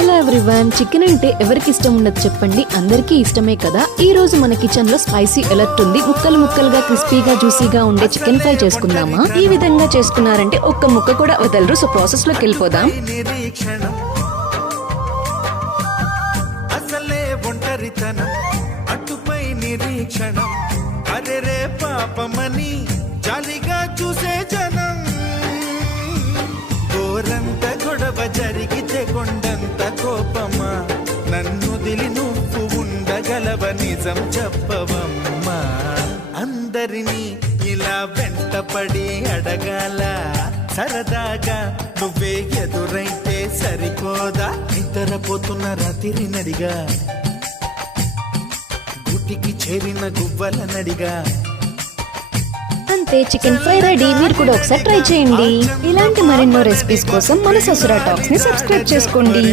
Hello everyone chicken అంటే ఎవరికి ఇష్టం ఉండదు చెప్పండి. అందరికీ ఇష్టమే కదా. ఈ రోజు మన కిచెన్లో స్పైసీ ఎలర్ట్ ఉంది. ముక్కలు ముక్కలుగా క్రిస్పీగా జ్యూసీగా ఉండే చికెన్ ఫ్రై చేసుకుందామా? ఈ విధంగా చేసుకున్నారంటే ఒక్క ముక్క కూడా వదలరు. సో ప్రాసెస్లోకి వెళ్ళిపోదాం. అసలే ఒంటరితనం అటుపై నిరీక్షణం. పాపమని జాలిగా చూసే వదిలి నువ్వు ఉండగలవ నిజం చెప్పవమ్మా. అందరినీ ఇలా వెంటపడి అడగాల. సరదాగా నువ్వే ఎదురైతే సరిపోదా? నిద్రపోతున్న రాత్రి నడిగా. గుటికి చేరిన గువ్వల నడిగా. అంతే చికెన్ ఫ్రై రెడీ. మీరు కూడా ఒకసారి ట్రై చేయండి. ఇలాంటి మరెన్నో రెసిపీస్ కోసం మన ససురా టాక్స్ని సబ్స్క్రైబ్ చేసుకోండి.